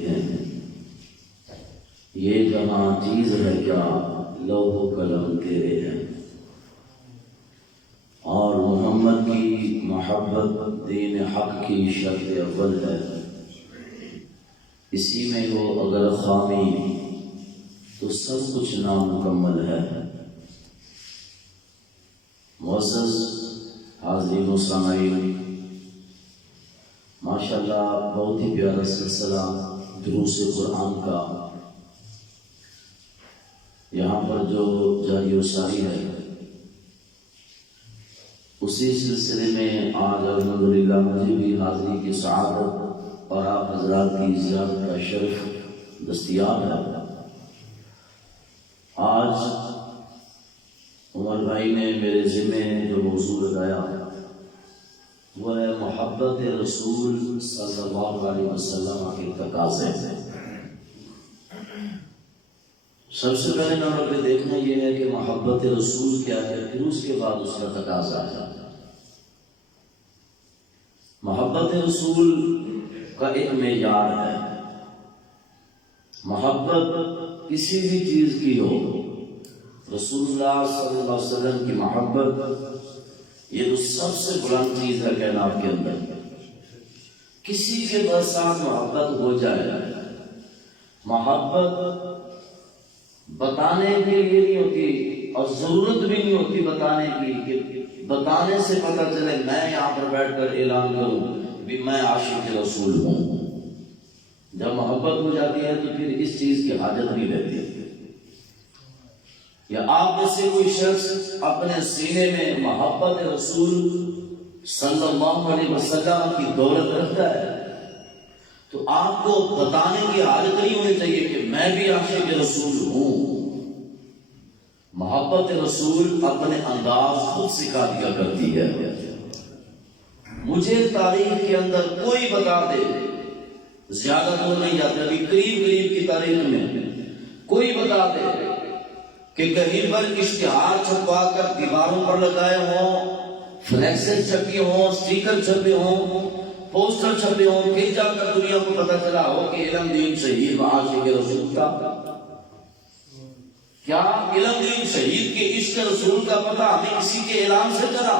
ہیں یہ جہاں چیز ہے کیا لوح و قلم تیرے ہیں، اور محمد کی محبت دین حق کی شرط اول ہے، اسی میں وہ اگر خامی تو سب کچھ نامکمل ہے۔ معزز حاضرین و سامعین، ماشاءاللہ بہت ہی پیارا سلسلہ دروس قرآن کا یہاں پر جو جاری و ساری ہے، اسی سلسلے میں آج الحمدللہ مجھے بھی حاضری کی سعادت اور آپ حضرات کی زیارت کا شرف دستیاب ہے۔ آج عمر بھائی نے میرے ذمہ جو موضوع لگایا وہ ہے محبت رسول صلی اللہ علیہ وسلم کے تقاضے۔ سب سے پہلے نمبر پہ دیکھنا یہ ہے کہ محبت رسول کیا ہے، پھر اس کے بعد اس کا تقاضا ہے۔ محبت رسول کا ایک معیار ہے، محبت کسی بھی چیز کی ہو، رسول اللہ صلی اللہ علیہ وسلم کی محبت یہ تو سب سے بلند چیز ہے کائنات کے اندر۔ کسی کے ساتھ محبت ہو جائے، محبت بتانے کے لیے نہیں ہوتی اور ضرورت بھی نہیں ہوتی بتانے کی، کہ بتانے سے پتہ چلے میں یہاں پر بیٹھ کر اعلان کروں کہ میں عاشق رسول ہوں۔ جب محبت ہو جاتی ہے تو پھر اس چیز کی حاجت نہیں رہتی۔ یا آپ میں سے کوئی شخص اپنے سینے میں محبت رسول صلی اللہ علیہ وسلم کی دولت رکھتا ہے تو آپ کو بتانے کی حاجت نہیں ہونی چاہیے کہ میں بھی عاشق رسول ہوں۔ محبت رسول اپنے انداز خود سکھا دیا کرتی ہے۔ مجھے تاریخ کے اندر کوئی بتا دے، زیادہ دور نہیں جاتے، ابھی قریب کی تاریخ میں کوئی بتا دے کہ کہیں پر اشتہار چھپوا کر دیواروں پر لگائے ہوں، فلیکسز چھپی ہوں، اسٹیکر چھپے ہوں، پوسٹر چھپے ہوں، کہیں جا کر دنیا کو پتہ چلا ہو کہ علم دین شہید و عاشق رسول کا؟ کیا علم دین شہید کے عشق رسول کا پتہ ہمیں کسی کے اعلان سے چلا،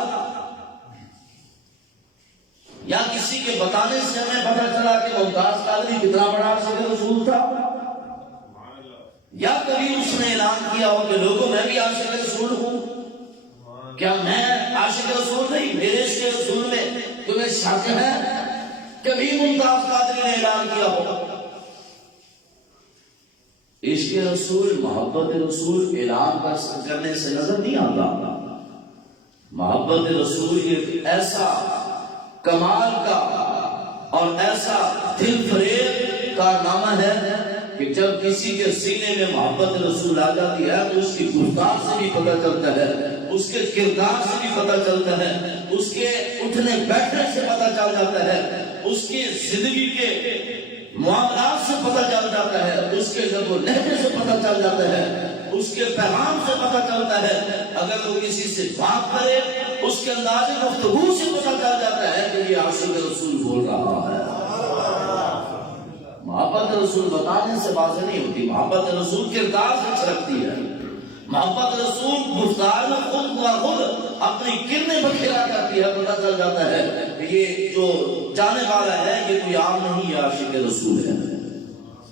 یا کسی کے بتانے سے ہمیں پتہ چلا کہ ممتاز قادری کتنا بڑا عاشق رسول تھا، یا کبھی اس نے اعلان کیا ہو کہ لوگوں میں بھی عاشق رسول ہوں؟ کیا میں عاشق رسول نہیں؟ میرے عشق رسول میں تمہیں شک ہے؟ کبھی ممتاز قادری نے اعلان کیا ہو؟ عشق رسول، محبت رسول اعلان کرنے سے نظر نہیں آتا۔ محبت رسول ایک ایسا کمال کا اور ایسا دل فریب کارنامہ ہے کہ جب کسی کے سینے میں محبت رسول آ جاتی ہے تو اس کی گفتار سے بھی پتہ چلتا ہے، اس کے کردار سے بھی پتہ چلتا ہے، اس کے اٹھنے بیٹھنے سے پتہ چل جاتا ہے، اس کی زندگی کے معاملات سے پتہ چل جاتا ہے، اس کے لب و لہجے سے پتہ چل جاتا ہے، اس کے پیغام سے پتہ چلتا ہے۔ اگر وہ کسی سے بات کرے اس کے انداز گفتگو سے پتہ چل جاتا ہے کہ یہ عاشق رسول بول رہا ہے۔ محبت رسول بتانے سے واضح نہیں ہوتی، محبت رسول کردار سے چھلکتی ہے۔ محبت رسول گفتار میں خود بخود اپنی کرنیں بکھیرا کرتی ہے، پتہ چل جاتا ہے کہ یہ جو جانے والا ہے یہ کوئی عام نہیں، یہ عاشق رسول ہے۔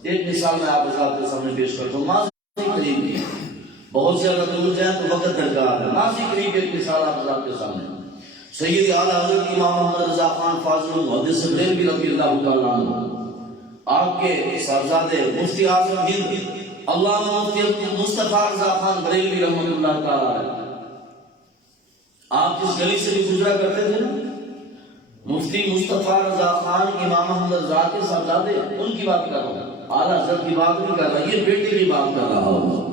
ایک مثال میں آپ حضرات کے سامنے پیش کرتا ہوں، ماضی قریب کی، بہت زیادہ دور جائیں تو وقت درکار ہے۔ ماضی قریب ایک مثال آپ حضرات کے سامنے، سید اعلیٰ حضرت امام محمد رضا خان فاضل المحدث بریلوی رضی اللہ تعالیٰ عنہ، آپ کے صاحبزادے مفتی اعظم ہند علامہ مفتی مصطفیٰ رضا خان بریلوی رحمۃ اللہ تعالیٰ، آپ جس گلی سے بھی گزرا کرتے تھے نا، مفتی مصطفیٰ رضا خان امام احمد رضا کے صاحبزادے، ان کی بات کر رہا ہوں، اعلیٰ حضرت کی بات نہیں کر رہا، یہ بیٹے کی بات کر رہا ہوں۔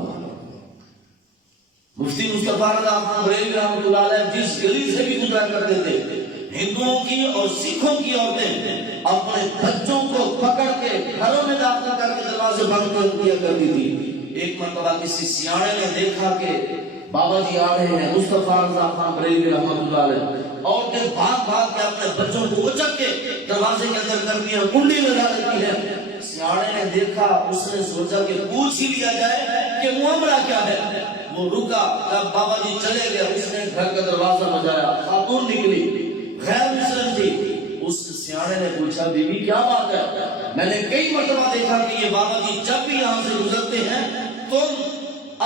مفتی مصطفیٰ رضا خان بریلوی رحمۃ اللہ علیہ جس گلی سے بھی گزرا کرتے تھے، ہندوؤں کی اور سکھوں کی عورتیں اپنے بچوں کو پکڑ کے گھروں میں داخل کر کے دروازے بند کر دیا کرتی تھی۔ ایک مرتبہ کسی سیاڑے نے دیکھا کہ بابا جی آ رہے ہیں، مصطفیٰ رضا خان بریلوی رحمۃ اللہ علیہ، عورتیں بھاگ بھاگ کے اپنے بچوں کو اچک کے دروازے کے اندر کر دیا، کنڈی لگا دیتی ہے۔ سیاڑے نے دیکھا، اس نے سوچا کہ پوچھ ہی لیا جائے کہ معاملہ کیا ہے۔ وہ رکا، جب بابا جی چلے گئے اس نے گھر کا دروازہ بجایا، خاتون نکلی، غیر مسلم تھی۔ اس سیاڑے نے پوچھا بی بی کیا بات ہے؟ میں نے کئی مرتبہ دیکھا کہ یہ بابا جی جب بھی یہاں سے گزرتے ہیں تم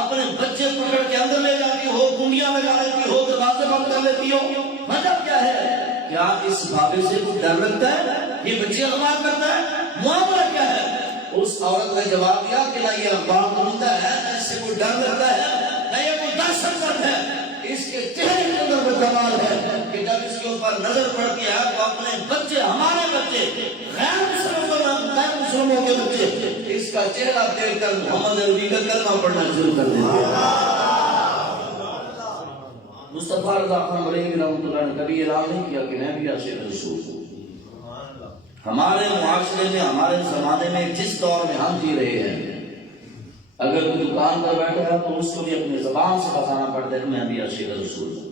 اپنے بچے پکڑ کے اندر لے جاتی ہو، کنڈیاں لگا لیتی ہو، دروازے بند کر لیتی ہو، وجہ کیا ہے؟ کیا اس بابے سے کوئی ڈر لگتا ہے؟ یہ بچے اغوا کرتا ہے؟ معاملہ کیا ہے؟ اس عورت نے جواب دیا کہ نہ یہ اغوا کرتا ہے، نہ اس سے کوئی ڈر لگتا ہے، نہ یہ کوئی دہشت گرد ہے۔ اس کے چہرے کے اندر وہ کمال ہے کہ جب اس کے اوپر نظر پڑتی ہے تو اپنے بچے، ہمارے بچے، غیر مسلموں کے بچے، اس کا چہرہ دیکھ کر محمد عربی کا کلمہ پڑھنا شروع کر دیتے ہیں۔ مصطفیٰ رضا خان بریلوی رحمۃ اللہ نے کبھی اعلان نہیں کیا کہ میں بھی عاشق رسول ہوں۔ ہمارے معاشرے میں، ہمارے زمانے میں، جس دور میں ہم جی رہے ہیں، اگر کوئی دکان پر بیٹھا ہے تو اس کو بھی اپنی زبان سے بتانا پڑتا ہے کہ میں بھی عاشق رسول ہوں۔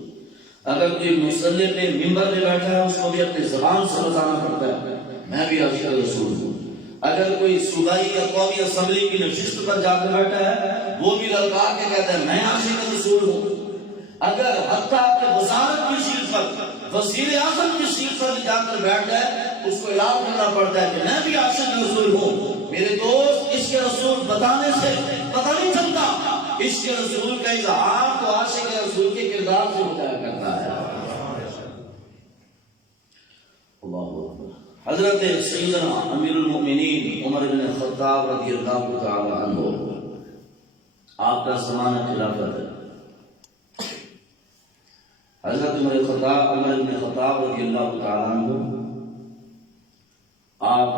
اگر کوئی مصلی پہ ممبر پہ بیٹھا ہے اس کو بھی اپنی زبان سے بتانا پڑتا ہے میں بھی عاشق رسول ہوں۔ اگر کوئی صوبائی یا قومی اسمبلی کی نشست پر جا کر بیٹھا ہے وہ بھی للکار کے کہتا ہے میں عاشق رسول ہوں۔ اگر حتیٰ کہ وزارت کی سیٹ پر، وزیر اعظم کی سیٹ پر جا کر بیٹھ جائے اس کو اعلان کرنا پڑتا ہے کہ میں بھی عاشق رسول ہوں۔ میرے دوست، اس کے رسول بتانے سے پتہ نہیں چلتا، اس کے رسول کا اظہار تو عاشق رسول کے کردار سے ہوتا کرتا ہے۔ اللہ اکبر۔ حضرت سیدنا امیر المؤمنین عمر بن خطاب رضی اللہ تعالی عنہ، آپ کا زمانہ خلافت ہے۔ حضرت عمر بن خطاب رضی اللہ تعالی عنہ، آپ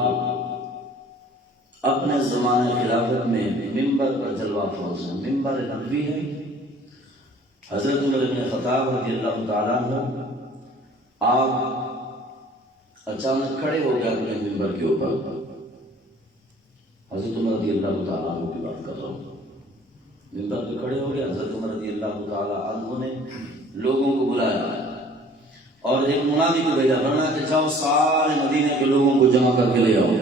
اپنے زمانے خلافت میں ممبر پر جلوہ افروز ہیں، ممبر نبوی ہے۔ حضرت عمر بن خطاب رضی اللہ تعالیٰ عنہ آپ اچانک کھڑے ہو گئے اپنے ممبر کے اوپر۔ حضرت عمر رضی اللہ تعالیٰ عنہ کی بات کر رہا ہوں، ممبر پہ کھڑے ہو گئے۔ حضرت عمر رضی اللہ تعالیٰ عنہ نے لوگوں کو بلایا اور ایک منادی کو بھیجا، فرمایا کہ جاؤ سارے مدینے کے لوگوں کو جمع کر کے لے آؤ۔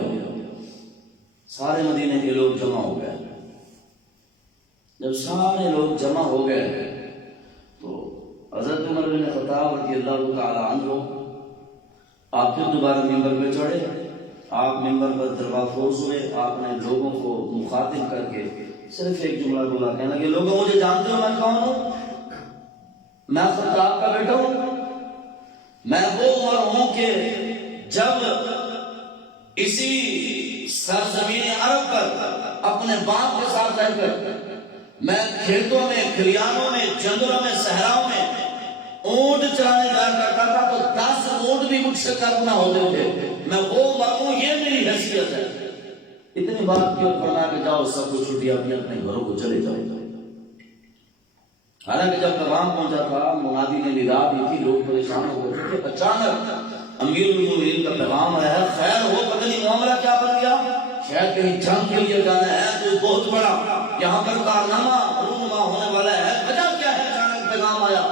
سارے مدینے کے لوگ جمع ہو گئے۔ جب سارے لوگ جمع ہو گئے تو حضرت عمر بن خطاب رضی اللہ تعالی عنہ آپ پھر دوبارہ ممبر پہ چڑھے۔ آپ ممبر پر جلوہ افروز ہوئے۔ آپ نے لوگوں کو مخاطب کر کے صرف ایک جملہ بولا، کہنے لگے لوگوں مجھے جانتے ہو میں کون ہوں؟ میں خطاب کا بیٹا ہوں۔ میں وہ عمر ہوں کہ جب اسی سرزمین عرب پر اپنے باپ کے ساتھ رہ کر میں کھیتوں میں، کھلیانوں میں، جنگلوں میں، صحراؤں میں اونٹ چرانے جایا کرتا تھا تو 10 اونٹ بھی مجھ سے کم نہ ہوتے تھے۔ میں وہ مروں، یہ میری حیثیت ہے۔ اتنی بات کیوں کرنا کہ جاؤ سب کو چھٹی اپنے اپنے گھروں کو چلے جاؤ۔ حالانکہ جب پیغام پہنچا تھا، منادی نے ندا دی تھی، لوگ پریشان ہو گئے کہ اچانک امیر المؤمنین کا پیغام آیا ہے، خیر ہو پتہ نہیں معاملہ کیا بن گیا، شاید کہیں جنگ کے لیے جانا ہے، تو بہت بڑا یہاں پر کارنامہ رونما ہونے والا ہے، وجہ کیا ہے؟ اچانک پیغام آیا۔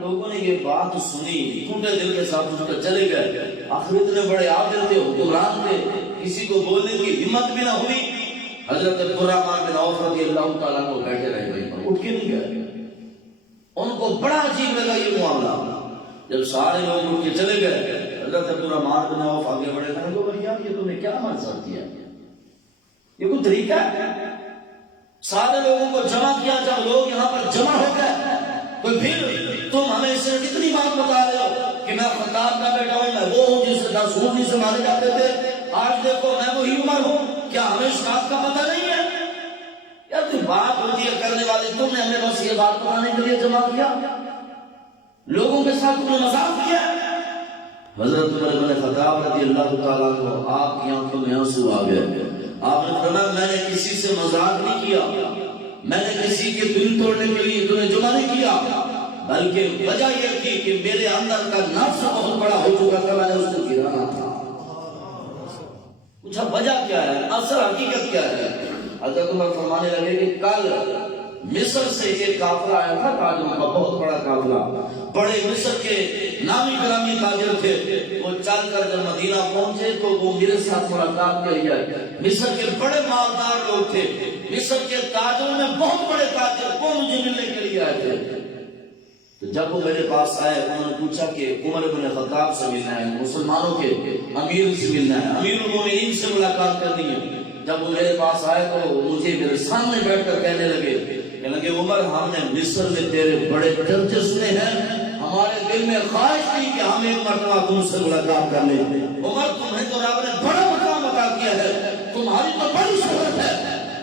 لوگوں نے یہ بات سنی، ٹوٹے دل کے ساتھ اس پر چلے گئے۔ آخر اتنے بڑے عادل تھے، حکمران تھے، کسی کو بولنے کی ہمت بھی نہ ہوئی۔ حضرت عبدالرحمن بن عوف رضی اللہ تعالیٰ کو بیٹھے رہے، وہیں پر اٹھ کے نہیں گئے۔ ان کو بڑا عجیب لگا یہ معاملہ۔ جب سارے لوگ اٹھ کے چلے گئے، حضرت عبدالرحمن بن عوف آگے بڑھے، کہنے لگے بھائی یار یہ تم نے کیا مقصد کیا؟ یہ کوئی طریقہ ہے؟ سارے لوگوں کو جمع کیا، جب لوگ یہاں پر جمع ہو گئے تو پھر تم ہمیں اس سے کتنی بات بتا رہے ہو کہ میں خطاب کا بیٹا ہوں، میں وہ ہوں جس سے 10 اونٹ نہیں سنبھالے جاتے تھے، آج دیکھو میں وہی عمر ہوں، کیا ہمیں اس بات کا پتہ نہیں ہے؟ یا کوئی بات ہوتی ہے کرنے والے، تم نے ہمیں بس یہ بات بتانے کے لیے جمع کیا، لوگوں کے ساتھ تم نے مذاق کیا۔ حضرت عمر بن خطاب رضی اللہ تعالیٰ کو آپ کی آنکھوں میں آنسو آ گئے۔ آپ نے فرمایا میں نے کسی سے مذاق نہیں کیا، میں نے کسی کے دل توڑنے کے لیے تمہیں جمع نہیں کیا، بلکہ وجہ یہ تھی کہ میرے اندر کا نفس بہت بڑا ہو چکا تھا، میں نے اس کو گرانا تھا۔ پوچھا وجہ کیا ہے، اصل حقیقت کیا ہے؟ حضرت عمر فرمانے لگے کہ کل مصر سے ایک قافلہ آیا تھا تاجروں کا، بہت بڑا قافلہ، بڑے مصر کے نامی گرامی تاجر تھے۔ وہ چل کر جب مدینہ پہنچے تو وہ میرے ساتھ ملاقات کے لیے آئے۔ مصر کے بڑے مالدار لوگ تھے، مصر کے تاجروں میں بہت بڑے تاجر، وہ مجھے ملنے کے لیے آئے تھے۔ تو جب وہ میرے پاس آئے انہوں نے پوچھا کہ عمر بن خطاب سے ملنا ہے، مسلمانوں کے امیر سے ملنا ہے، امیر المومنین سے ملاقات کرنی ہے۔ جب وہ میرے پاس آئے تو مجھے میرے سامنے بیٹھ کر کہنے لگے عمر ہم نے مصر میں تیرے بڑے درجے سنے ہیں، ہمارے دل میں خواہش تھی کہ ہم ایک مرتبہ تم سے ملاقات کر لیں۔ عمر تمہیں تو رب نے بڑا مقام عطا کیا ہے، تمہاری تو بڑی شہرت ہے،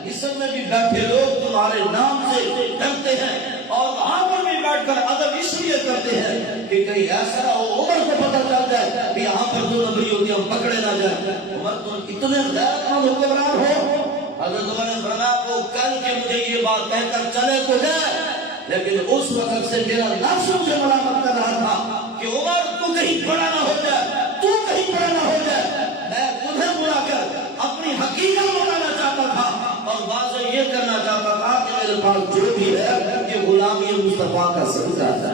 مصر میں بھی بیٹھے لوگ تمہارے نام سے ڈرتے ہیں اور وہاں پر بھی بیٹھ کر ادب اس لیے کرتے ہیں کہ کہیں ایسا ہو عمر کو پتہ چل جائے کہ یہاں پر جو نبی ہوتی ہم پکڑے نہ جائیں۔ عمر تم اتنے غیرت مند حکمران ہو، حضرت عمر نے فرمایا وہ کل کے مجھے یہ بات کہہ کر چلے تو جائے، لیکن اس وقت سے میرا نفس مجھے ملامت کر رہا تھا کہ عمر تو کہیں بڑا نہ ہو جائے، تو کہیں بڑا نہ ہو جائے۔ میں تمہیں بلا کر اپنی حقیقت بتانا چاہتا تھا اور واضح یہ کرنا چاہتا تھا کہ میرے پاس جو بھی ہے یہ غلامی مصطفیٰ کا صدقہ ہے۔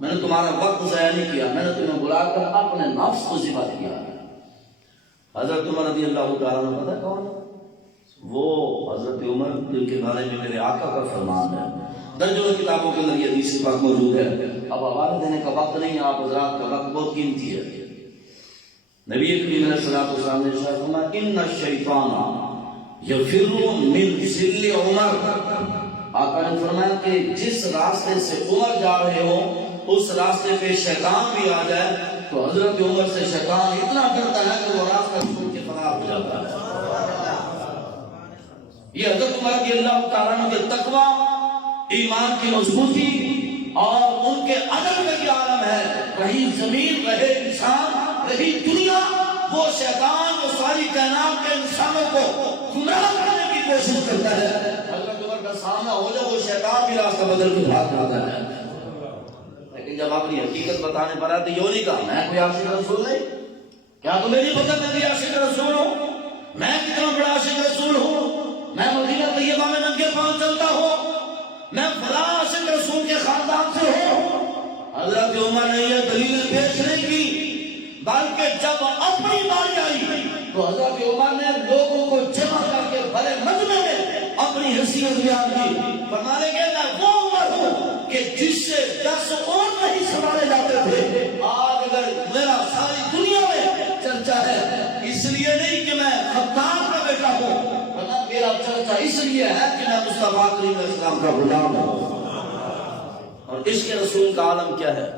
میں نے تمہارا وقت ضائع نہیں کیا، میں نے تمہیں بلا کر اپنے نفس کو ذبح کیا۔ حضرت عمر رضی اللہ تعالیٰ عنہ پتہ کون ہے؟ وہ حضرت عمر جن کے بارے میں میرے آقا کا فرمان ہے، درجنوں کتابوں کے اندر یہ حدیث پاک موجود ہے۔ اب حوالے دینے کا وقت نہیں، آپ حضرات کا وقت بہت قیمتی ہے۔ نبی کریم علیہ السلام نے ارشاد فرمایا ان الشیطان یفر من ظل عمر۔ آقا نے فرمایا کہ جس راستے سے عمر جا رہے ہو اس راستے پہ شیطان بھی آ جائے تو حضرت عمر سے شیطان اتنا ڈرتا ہے کہ وہ راستہ چھوڑ کے فرار ہو جاتا ہے۔ یہ حضرت عمر رضی اللہ تعالیٰ عنہ کے تقویٰ، ایمان کی مضبوطی اور ان کے عدل کا یہ عالم ہے۔ رہی زمین، رہے انسان، رہی دنیا، وہ شیطان جو ساری کائنات کے انسانوں کو گمراہ کرنے کی کوشش کرتا ہے، حضرت عمر کا سامنا ہو جائے وہ شیطان بھی راستہ بدل کے بھاگ جاتا ہے۔ لیکن جب اپنی حقیقت بتانے پر آئے تو یہ نہیں کہا میں کوئی عاشق رسول نہیں، کیا تمہیں نہیں پتہ میں بھی عاشق رسول ہوں؟ میں کتنا بڑا عاشق رسول ہوں، میں مدینہ طیبہ میں ننگے پاؤں چلتا ہوں، میں فلاں عاشق رسول کے خاندان سے ہوں۔ حضرت عمر نے یہ دلیل پیش نہیں کی، بلکہ جب اپنی باری آئی تو حضرت عمر نے لوگوں کو جمع کر کے بڑے مجمع میں اپنی حیثیت بیان کی، فرمانے کے میں وہ عمر ہوں کہ جس سے 10 اور نہیں سنبھالے جاتے تھے، آج اگر میرا ساری دنیا میں چرچا ہے اس لیے نہیں کہ میں خطاب کا بیٹا ہوں، میرا چرچا اس لیے ہے کہ میں مصطفیٰ کریم علیہ السلام کا غلام ہوں۔ اور عشق رسول کا عالم کیا ہے؟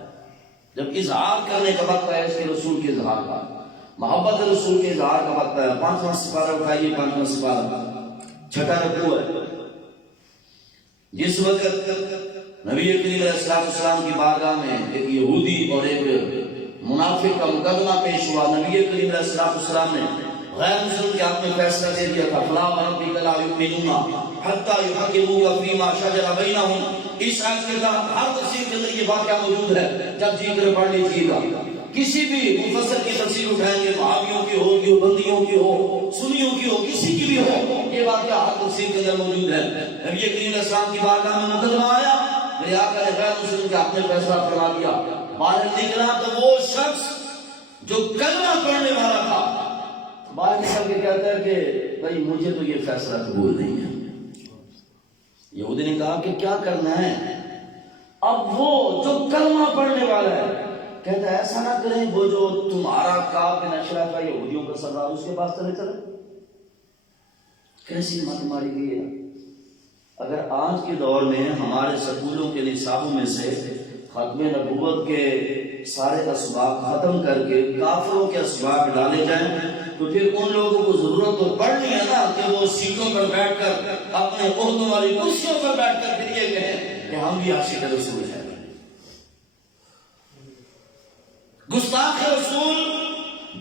جب اظہار کرنے کا وقت ہے، اس کے رسول کے اظہار کا، محبت رسول کے اظہار کا وقت ہے۔ 5واں سپارہ اٹھائیے، 5واں سپارہ 6واں رکوع ہے۔ جس وقت نبی کریم علیہ السلام کی بارگاہ میں ایک یہودی اور ایک منافق کا مقدمہ پیش ہوا، نبی کریم علیہ السلام نے غیر مسلم کے حق میں فیصلہ دے دیا تھا، فلا وربک لا یؤمنون حتی یحکموک فیما شجر بینہم۔ اس آیت کے تحت ہر تفسیر کے اندر یہ واقعہ موجود ہے، جب جی کر پڑھ لیجیے گا۔ کسی بھی مفسر کی تفسیر اٹھائیں گے، وہابیوں کی ہو، دیوبندیوں کی ہو، سنیوں کی ہو، کسی کی بھی ہو، یہ واقعہ ہر تفسیر کے اندر موجود ہے۔ نبی کریم علیہ السلام کی بارگاہ میں مقدمہ آیا، میرے آقا نے غیر مسلم کے حق میں فیصلہ فرما دیا۔ باہر نکلا تو وہ شخص جو کلمہ پڑھنے والا تھا باہر نکل کے کہتا ہے کہ بھائی مجھے تو یہ فیصلہ قبول نہیں ہے۔ یہودی نے کہا کہ کیا کرنا ہے؟ اب وہ جو کلمہ پڑھنے والا ہے کہتا ہے ایسا نہ کریں، وہ جو تمہارا کعب بن اشرف ہے یہودیوں کا سردار، اس کے پاس چلے۔ کیسی مت ماری گئی ہے۔ اگر آج کے دور میں ہمارے سکولوں کے نصابوں میں سے ختم نبوت کے سارے اسباق ختم کر کے کافروں کے اسباق ڈالے جائیں تو پھر ان لوگوں کو ضرورت تو پڑنی ہے نا کہ وہ سیٹوں پر بیٹھ کر اپنے عہدوں والی کرسیوں پر بیٹھ کر پھر یہ کہیں کہ ہم بھی عاشق رسول ہیں۔ گستاخ رسول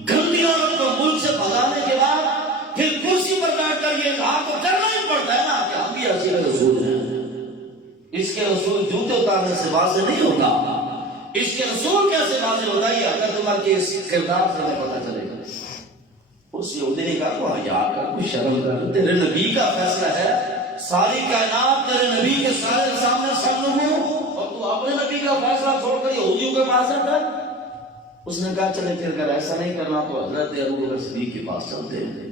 گندی عورت کو ملک سے بھگانے کے بعد پھر کرسی پر بیٹھ کر یہ اظہار تو کرنا ہی پڑتا ہے نا کہ ہم بھی عاشق رسول ہیں۔ اس کے رسول جوتے اتارنے سے واضح نہیں ہوتا، اس کے رسول کیسے واضح ہوتا ہے؟ یہ حضرت عمر کے اس کردار سے ہمیں پتہ چلے گا۔ اس یہودی نے کہا تو یار کا کوئی شرم کر، تیرے نبی کا فیصلہ ہے، ساری کائنات تیرے نبی کے سارے سامنے سب لوگوں، اور تو اپنے نبی کا فیصلہ چھوڑ کر یہودیوں کے پاس آتا ہے۔ اس نے کہا چلے پھر اگر ایسا نہیں کرنا تو حضرت ابوبکر صدیق کے پاس چلتے ہیں۔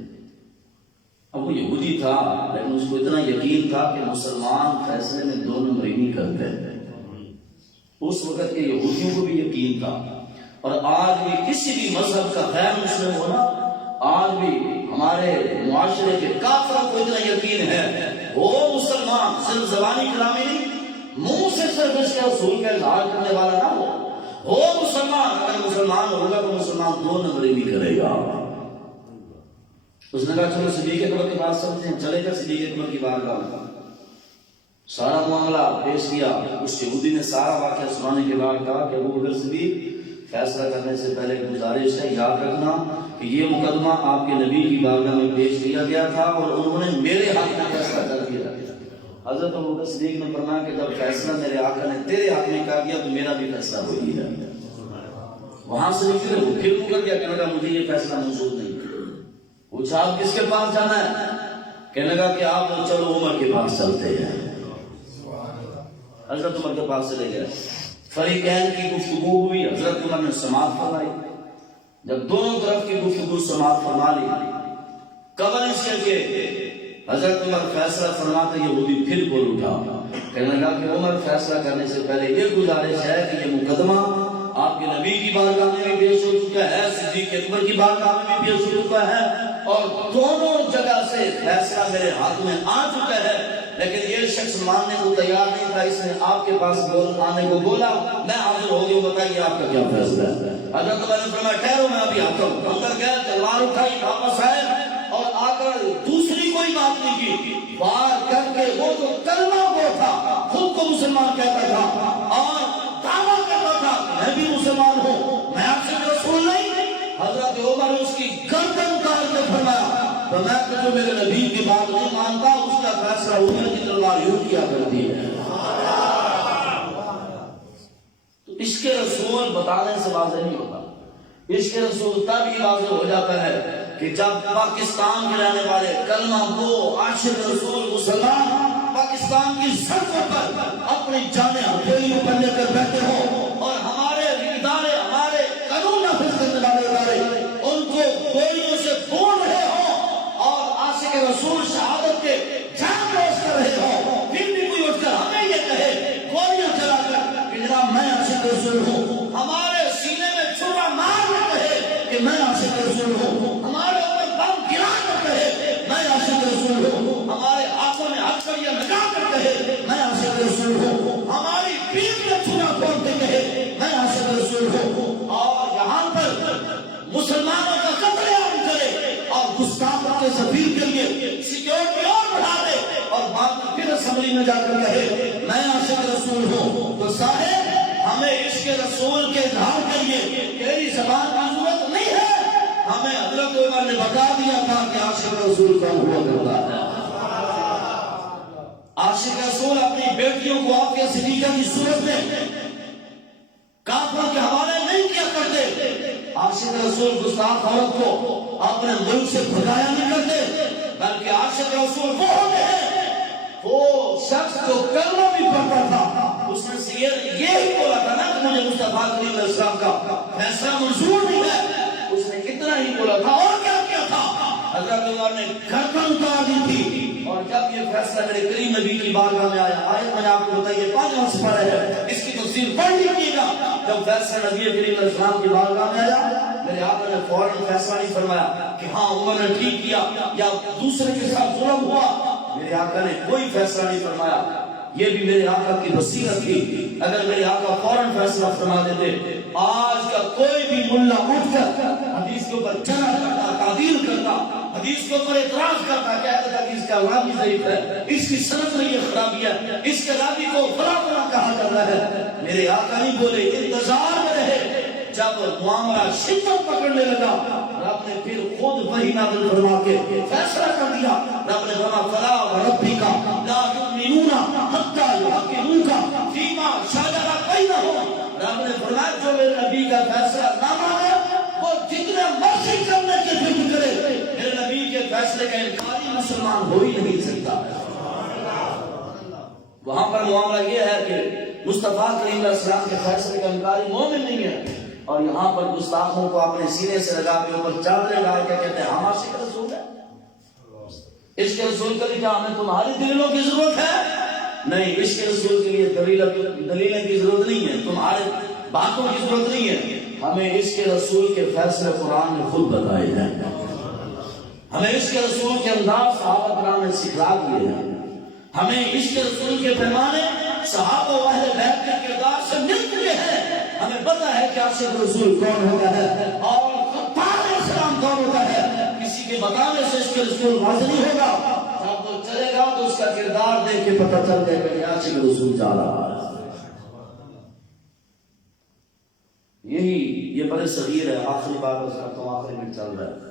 اب وہ یہودی تھا لیکن اس کو اتنا یقین تھا کہ مسلمان فیصلے میں دو نمبری نہیں کرتے ہیں۔ اس وقت کے یہودیوں کو بھی یقین تھا، اور آج بھی کسی بھی مذہب کا غیر مسلم ہونا، آج بھی ہمارے معاشرے کے کافروں کو اتنا یقین ہے وہ مسلمان صرف زبانی کلامی نہیں، منہ سے صرف اس کے اصول کا اظہار کرنے والا نہ ہو مسلمان، اگر مسلمان ہوگا تو مسلمان دو نمبری بھی کرے گا۔ اس نے کہا چلو صدیق اکبر کے پاس چلتے ہیں، چلے گا صدیق اکبر کی بارگاہ، سارا معاملہ پیش کیا۔ اس یہودی نے سارا واقعہ سنانے کے بعد کہا کہ ابوبکر صدیق فیصلہ کرنے سے پہلے گزارش ہے، یاد رکھنا کہ یہ مقدمہ آپ کے نبی کی بارگاہ میں پیش کیا گیا تھا اور انہوں نے میرے حق میں فیصلہ کر دیا۔ حضرت ابوبکر صدیق نے فرمایا کہ جب فیصلہ میرے آقا نے تیرے حق میں کر دیا تو میرا بھی فیصلہ وہی ہے۔ وہاں سے پھر مکر گیا، کہنے لگا مجھے یہ فیصلہ منظور نہیں۔ پوچھا آپ کس کے پاس جانا ہے؟ کہنے لگا کہ آپ چلو عمر کے پاس چلتے ہیں۔ حضرت عمر کے پاس چلے گئے، فریقین کی گفتگو ہوئی، حضرت عمر نے سماعت فرمائی۔ جب دونوں طرف کی گفتگو سماعت فرما لی، قبل اس کے حضرت عمر فیصلہ فرماتے یہودی پھر بول اٹھا، کہنے لگا کہ عمر فیصلہ کرنے سے پہلے یہ گزارش ہے کہ یہ مقدمہ آپ کے نبی کی بارگاہ میں بھی پیش ہو چکا ہے، صدیق اکبر کی بارگاہ میں بھی پیش ہو چکا ہے، اور دونوں جگہ سے فیصلہ میرے ہاتھ میں آ چکا ہے، لیکن یہ شخص ماننے کو تیار نہیں تھا، اس نے آپ کے پاس آنے کو بولا، میں حاضر ہو گیا، بتائیے آپ کا کیا فیصلہ ہے؟ حضرت عمر نے فرمایا ٹھہرو میں ابھی آتا ہوں۔ اندر گئے، تلوار اٹھائی، واپس آئے اور آ کر دوسری کوئی بات نہیں کی، وار کر کے وہ جو کلمہ وہ تھا، خود کو مسلمان کہتا تھا اور دعویٰ کرتا تھا میں بھی مسلمان ہوں، میں آپ سے رسول نہیں۔ حضرت عمر نے اس کی گردن کاٹ کے فرمایا تو میں جو میرے نبی کی بات نہیں مانتا اس کا فیصلہ عمر کی تلوار یوں کیا کرتی ہے۔ تو عشق رسول بتانے سے واضح نہیں ہوتا، عشق رسول تب ہی واضح ہو جاتا ہے کہ جب پاکستان کے رہنے والے کلمہ گو عاشق رسول مسلمان پاکستان کی سڑکوں پر اپنی جانیں ہتھیلیوں پر لے کر بیٹھے ہوں اور ہمارے ادارے، ہمارے قانون نافذ کرنے والے ادارے ان کو گولیوں سے بون رہے ہوں اور عاشق رسول شہادت کے جان روش کر رہے ہوں، پھر بھی کوئی اٹھ کر ہمیں یہ کہے گولیاں چلا کر کہ جناب میں عاشق رسول ہوں، ہمارے سینے میں چھرا مار نہ کہے کہ میں عاشق رسول ہوں، ہمارے اوپر بم گرا کر کہے میں عاشق رسول ہوں، ہمارے ہاتھوں میں ہتھکڑیاں لگا کر کہے میں عاشق رسول ہوں، ہماری پیٹھ میں چھرا پھوڑ کے کہے میں عاشق رسول ہوں، اور یہاں پر مسلمانوں کا قتل عام کرے اور گستاخوں کے سفیر کے لیے سیکیورٹی اور بڑھا دے اور بعد میں پھر اسمبلی میں جا کر کہے میں عاشق رسول ہوں، تو صاحب ہمیں عشق رسول کے اظہار کے لیے تیری زبان کی ضرورت نہیں ہے، ہمیں حضرت عمر نے بتا دیا تھا کہ عاشق رسول کون ہوا کرتا ہے۔ عاشق رسول اپنی بیٹیوں کو آپ کے صدیقہ کی صورت میں کافروں کے حوالے نہیں کیا کرتے، عاشق رسول گستاخ عورت کو اپنے ملک سے بھگایا نہیں کرتے، بلکہ عاشق رسول وہ ہوتے ہیں وہ شخص جو کلمہ بھی پڑھتا تھا اس نے یہی بولا تھا نا کہ مجھے مصطفیٰ کریم علیہ السلام کا فیصلہ منظور نہیں ہے، اس نے اتنا ہی بولا تھا، اور کیا کیا تھا؟ حضرت عمر نے گردن اتار دی تھی، اور جب یہ فیصلہ میرے کریم نبی کی بارگاہ میں آیا، آیت میں نے آپ کو بتائیے 5 سپارہ ہے، اس کی تفسیر پڑھ لیجیے گا۔ جب فیصلہ نبی کریم علیہ السلام کی بارگاہ میں آیا، میرے آقا نے فوراً فیصلہ نہیں فرمایا کہ ہاں عمر نے ٹھیک کیا یا دوسرے کے ساتھ ظلم ہوا، میرے آقا نے کوئی فیصلہ نہیں فرمایا، یہ بھی میرے آقا کی بصیرت تھی، اگر میرے آقا فوراً فیصلہ فرما دیتے آج کا کوئی بھی ملا اٹھ کر حدیث کے اوپر چنا کرتا، تعدیل کرتا، حدیث کے اوپر اعتراض کرتا، کہتا تھا کہ اس کا راوی ضعیف ہے، اس کی سند میں یہ خرابی ہے، اس کے راوی کو فلاں فلاں کہا جاتا ہے، میرے آقا نہیں بولے، انتظار میں رہے۔ جب معاملہ شدت پکڑنے لگا رب نے پھر خود وحی نازل فرما کے فیصلہ کر دیا، رب نے فرمایا فلا وربک لا یؤمنون حتی یحکموک فیما شجر بینہم، رب نے فرمایا جو میرے نبی کا فیصلہ نہ مانے وہ جتنے مرضی کرنے کی فکر کرے فیصلے کا انکاری مسلمان ہو ہی نہیں سکتا ہے۔ وہاں پر معاملہ یہ ہے کہ مصطفیٰ کریم علیہ السلام کے فیصلے کا انکاری مومن نہیں ہے، اور یہاں پر گستاخوں کو اپنے سینے سے لگا کے اوپر چادریں ڈال کے کہتے ہیں ہم عاشق رسول ہیں۔ عشق رسول کے لیے کیا ہمیں تمہاری دلیلوں کی ضرورت ہے؟ نہیں، عشق رسول کے لیے دلیلیں کی ضرورت نہیں ہے، تمہارے باتوں کی ضرورت نہیں ہے۔ ہمیں عشق رسول کے فیصلے قرآن نے خود بتائے ہیں، ہمیں عشق رسول کے انداز صحابہ کرام نے سکھلا دیے ہیں، ہمیں عشق رسول کے پیمانے صحابہ و اہل بیت کے کردار سے مل چکے ہیں۔ ہمیں پتہ ہے کہ عاشق رسول کون ہوتا ہے اور خطاب اسلام کون ہوتا ہے۔ کسی کے بتانے سے عشق رسول واضح نہیں ہوگا، جب وہ چلے گا تو اس کا کردار دیکھ کے پتہ چل جائے کہ عاشق رسول جا رہا ہے۔ یہ بڑے صغیر ہے، آخری بار اس کا تو آخری میں چل رہا ہے،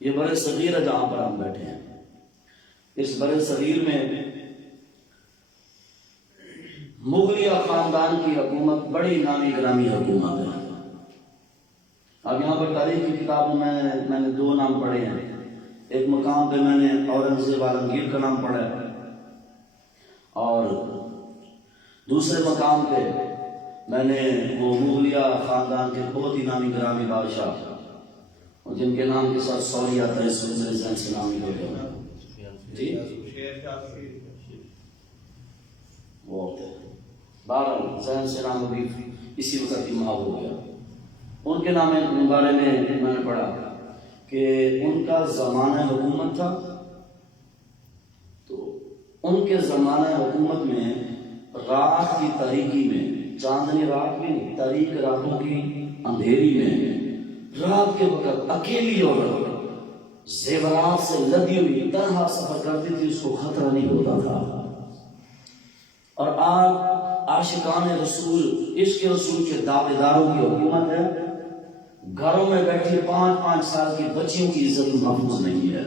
یہ بڑے صغیر ہے جہاں پر ہم بیٹھے ہیں۔ اس بڑے صغیر میں مغلیہ خاندان کی حکومت بڑی نامی گرامی حکومت ہے۔ اب یہاں پر تاریخ کی کتابوں میں نے دو نام پڑھے ہیں، ایک مقام پہ میں نے اورنگزیب عالمگیر کا نام پڑھا ہے، اور دوسرے مقام پہ میں نے وہ مغلیہ خاندان کے بہت ہی نامی گرامی بادشاہ جن کے نام کے ساتھ سوری آتا ہے، اس وجہ سے سے نامی ہو گیا جی وہ بہرحال ذہن سے نام ابھی اسی وقت ہی محو ہو گیا۔ ان کے نام کے بارے میں نے پڑھا کہ ان کا زمانہ حکومت تھا، تو ان کے زمانہ حکومت میں رات کی تاریکی میں، چاندنی رات میں نہیں، تاریک راتوں کی اندھیری میں، رات کے وقت اکیلی اور زیورات سے لدی ہوئی تنہا سفر کرتی تھی، اس کو خطرہ نہیں ہوتا تھا۔ اور آپ عاشقان رسول، عشق رسول کے دعوے داروں کی حکومت ہے، گھروں میں بیٹھی 5-5 سال کی بچیوں کی عزت محفوظ نہیں ہے۔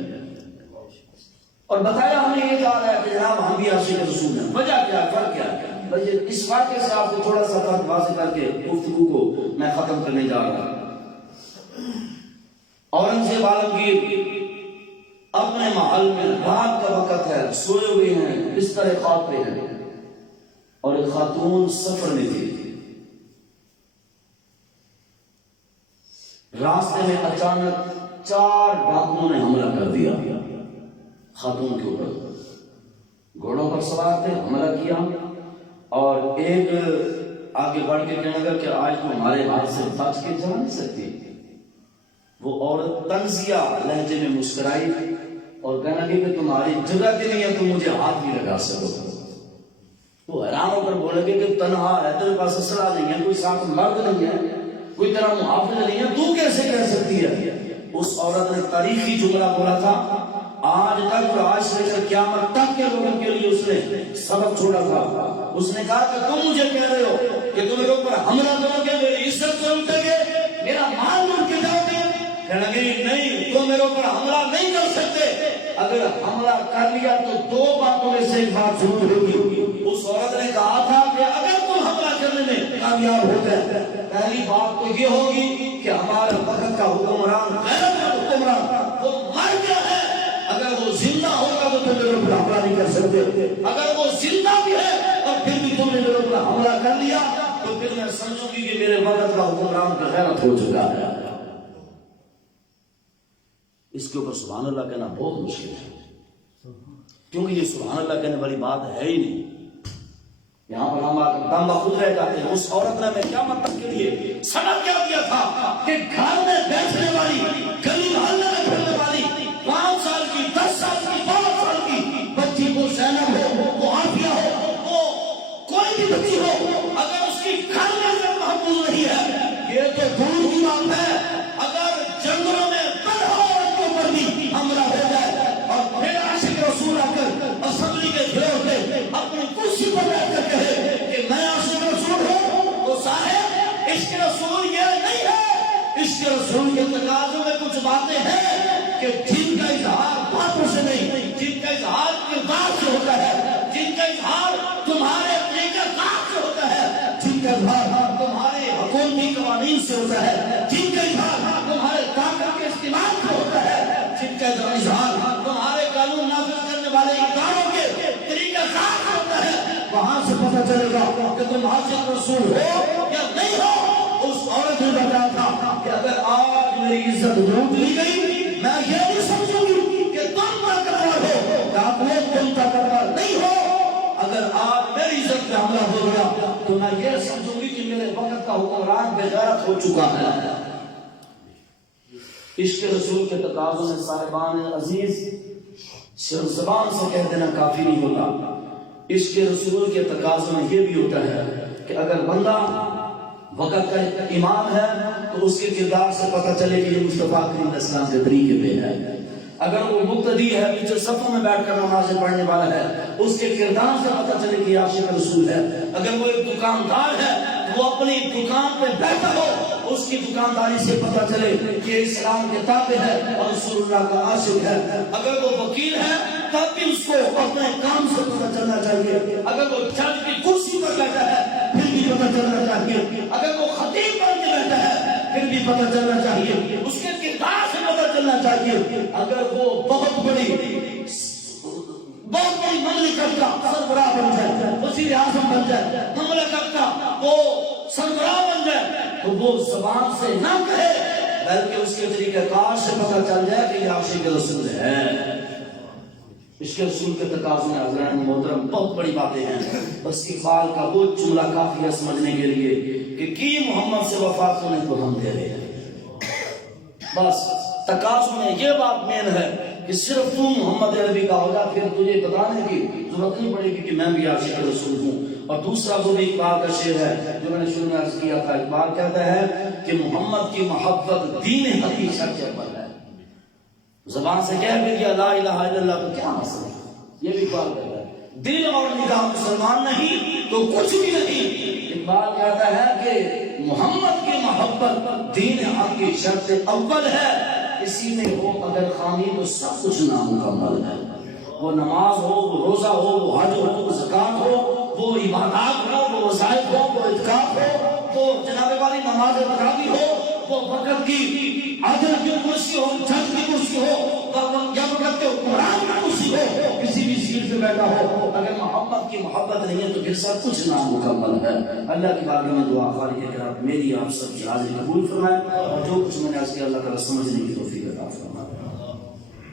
اور بتایا ہمیں یہ جا رہا ہے کہ جناب ہم بھی عاشق رسول ہیں، وجہ کیا، فرق کیا ہے؟ اس واقعے سے آپ کو تھوڑا سا فرق واضح کر کے گفتگو کو میں ختم کرنے جا رہا ہوں۔ اورنگزیب عالمگیر اپنے محل میں، رات کا وقت ہے، سوئے ہوئے ہیں، بستر خواب پہ ہیں، اور ایک خاتون سفر میں تھی۔ راستے میں اچانک 4 ڈاکوؤں نے حملہ کر دیا خاتون کے اوپر، گھوڑوں پر سوار تھے، حملہ کیا، اور ایک آگے بڑھ کے کہنے لگا کہ آج تو ہمارے ہاتھ سے بچ کے جا نہیں سکتی۔ وہ عورت طنزیہ لہجے میں مسکرائی اور کہنے لگی کہ تمہاری جرأت نہیں ہے تم مجھے ہاتھ بھی لگا سکو۔ وہ حیران ہو کر بولے گے کہ تنہا ہے، تیرے پاس اسلحہ نہیں ہے، کوئی ساتھ مرد نہیں ہے، کوئی تیرا محافظ نہیں ہے، تو کیسے کہہ سکتی ہے؟ اس عورت نے تاریخی جملہ بولا تھا، آج تک اور آج سے لے کر قیامت تک کے لوگوں کے لیے اس نے سبق چھوڑا تھا۔ اس نے کہا کہ تم مجھے کہہ رہے ہو کہ تم میرے اوپر حملہ کرو گے، میری عزت سے اٹھے گے، میرا مال لوٹ کے جاؤ گے؟ کہنے لگی نہیں، تم میرے اوپر حملہ نہیں کر سکتے، اگر حملہ کر لیا تو 2 باتوں میں سے ایک بات ضرور ہوگی۔ اس عورت نے کہا تھا کہ اگر تم حملہ کرنے میں کامیاب ہو گئے، پہلی بات تو یہ ہوگی کہ ہمارے وقت کا حکمران غیرت کا حکمران وہ مر گیا ہے، اگر وہ زندہ ہوگا تو تم میرے اوپر حملہ نہیں کر سکتے، اگر وہ زندہ بھی ہے اور پھر بھی تم نے میرے اوپر حملہ کر لیا تو پھر میں سمجھوں گی کہ میرے وقت کا حکمران کا غیرت ہو چکا ہے۔ اس کے اوپر سبحان اللہ کہنا بہت مشکل ہے، کیونکہ یہ سبحان اللہ کہنے والی بات ہے ہی نہیں۔ یہاں پر ہم دم بخود رہ جاتے ہیں۔ اس عورت نے کیا مطلب کے لیے سبق کیا دیا تھا کہ گھر میں بیٹھنے والی، گلی محلے میں پھرنے والی 5 سال کی، 10 سال کی، 12 سال کی بچی کو زینب ہو، وہ عافیہ ہو، وہ کوئی بھی بچی ہو، اگر اس کی گھر میں عزت محفوظ نہیں ہے، یہ تو دور کی بات ہے۔ اگر جنگلوں میں حملہ ہو جائے اور پھر عاشق رسول آ کر اسمبلی کے گھیروں پہ اپنی کرسی پر بیٹھ کر کہے کہ میں عاشق رسول ہوں، تو صاحب عشق رسول یہ نہیں ہے۔ عشق رسول کے تقاضوں میں کچھ باتیں ہیں کہ جن کا اظہار باتوں سے نہیں، جن کا اظہار کردار سے ہوتا ہے، جن کا اظہار تمہارے طریقہ کار سے ہوتا ہے، جن کا اظہار تمہارے حکومتی قوانین سے ہوتا ہے، جن کا اظہار تمہارے طاقت کے استعمال سے ہوتا ہے، جن کا اظہار کہاں سے پتہ چلے گا کہ تم عاشق رسول ہو یا نہیں ہو؟ اس عورت نے بتایا تھا کہ اگر آج میری عزت لوٹ لی گئی میں یہ نہیں سمجھوں گی کہ تم طاقتور ہو، کافر تم طاقتور نہیں ہو۔ اگر آج میری عزت پہ حملہ ہو گیا تو میں یہ سمجھوں گی کہ میرے وقت کا حکمران بے غیرت ہو چکا ہے۔ عشق رسول کے تقاضوں میں صاحبان عزیز صرف زبان سے کہہ دینا کافی نہیں ہوتا۔ عشق رسول کے تقاضوں میں یہ بھی ہوتا ہے کہ اگر بندہ وقت کا امام ہے تو اس کے کردار سے پتہ چلے کہ یہ مصطفیٰ کریم اسلام کے طریقے پہ ہے۔ اگر وہ مقتدی ہے، پیچھے صفوں میں بیٹھ کر نمازیں پڑھنے والا ہے، اس کے کردار سے پتہ چلے کہ یہ عاشق رسول ہے۔ اگر وہ ایک دکاندار ہے تو وہ اپنی دکان پہ بیٹھا ہو، اس کی دکانداری سے پتہ چلے کہ یہ اسلام کے تابع ہے اور رسول اللہ کا عاشق ہے۔ اگر وہ وکیل ہے تب بھی اس کو اپنے کام سے پتہ چلنا چاہیے۔ اگر وہ جج کی کرسی پر بیٹھا ہے پھر بھی پتہ چلنا چاہیے۔ اگر وہ خطیب بن کے بیٹھا ہے پھر بھی پتہ چلنا چاہیے، اس کے کردار سے پتہ چلنا چاہیے۔ اگر وہ بہت بڑی مملکت کا سربراہ بن جائے، وزیر اعظم بن جائے، مملکت کا وہ سربراہ بن جائے تو وہ زبان سے نہ کہے بلکہ اس کے طریقہ کار سے پتہ چل جائے کہ یہ عاشق رسول ہے۔ عشق رسول کے تقاضوں میں حضرات محترم بہت بڑی باتیں ہیں، بس اقبال کا وہ جملہ کافی ہے سمجھنے کے لیے کہ کی محمد سے وفا نے تو ہم دے رہے ہیں۔ بس تقاضوں میں یہ بات مین ہے کہ صرف تم محمد عربی کا ہو جا، پھر تجھے بتانے کی ضرورت نہیں پڑے گی کہ میں بھی عاشق رسول ہوں۔ اور دوسرا وہ بھی اقبال کا شعر ہے جو میں نے شروع میں عرض کیا تھا۔ اقبال کہتا ہے کہ محمد کی محبت دین حقیقت کے اوپر ہے۔ زبان سے کہہ بھی دیا لا الہ الا اللہ تو کیا مسئلہ ہے؟ یہ بھی اقبال کہتا ہے دل اور نگاہ مسلمان نہیں تو کچھ بھی نہیں۔ اقبال کہتا ہے کہ محمد کی محبت دین حق کی شرط اول ہے، اسی میں ہو اگر خامی تو سب کچھ نامکمل ہے۔ وہ نماز ہو، وہ روزہ ہو، وہ حج ہو، وہ زکات ہو، وہ عبادات ہو، وہ وظائف ہو، وہ اعتکاف ہو، وہ جناب والی نماز تراویح ہو، وہ وقت کی عدل کی کرسی ہو، جج کی کرسی ہو، یا وقت کے حکمران کی کرسی ہو، کسی بھی سیٹ پہ بیٹھا ہو، اگر محبت کی محبت نہیں ہے تو پھر سب کچھ نامکمل ہے۔ اللہ کی بارگاہ میں دعا خواہ ہے کہ آپ میری آپ سب کی حاضری قبول فرمائیں اور جو کچھ میں نے آج کیا اللہ تعالیٰ سمجھنے کی توفیق عطا فرمائے۔